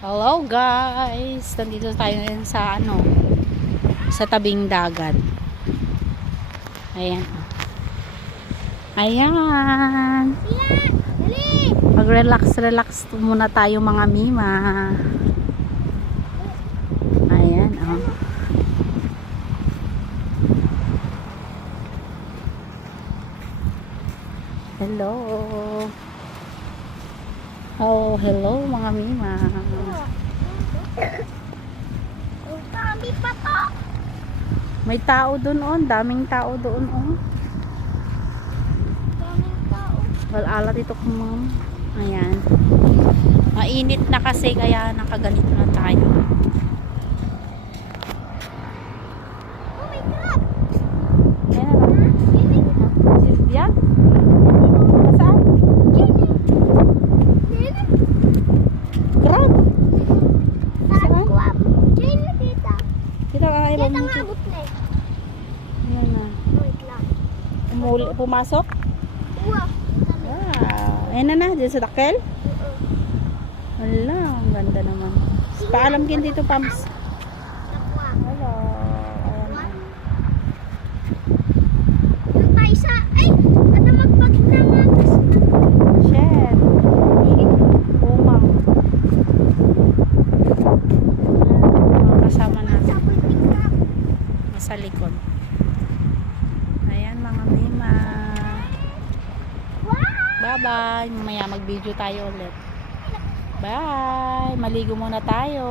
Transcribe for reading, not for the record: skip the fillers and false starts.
Hello guys, nandito tayo ngayon sa sa tabing dagat. Ayan. Ayan. Mag-relax muna tayo mga mima. Ayan, oh. Hello. Oh, hello mga mima. Dami pa to. May tao doon, oh. Daming tao doon, oh. Daming tao. Wala dito kung ma'am. Ayan. Mainit na kasi kaya nakaganito na tayo. Oh my God! Ayan, oh. Silvia? Saan? Crab? Saan? Kwap. Diyan na kita. Kita ka Kita ilang nga dito. abot na eh. Ayan na. Wait lang. Pumasok? Wow. Wow. Ayan na, dyan sa takkel. Wala, ang ganda naman. Paalam kin dito, Pams. Nakwa. Hello. Ayan na. Yung tayo sa... Ay! Ano magpag na nga kasi. Shed. Umang. Mga kasama natin. Sabay pick-up. Sa likod. Ayan mga mima. Wow! Bye-bye. Mamaya mag-video tayo ulit. Bye! Maligo muna tayo.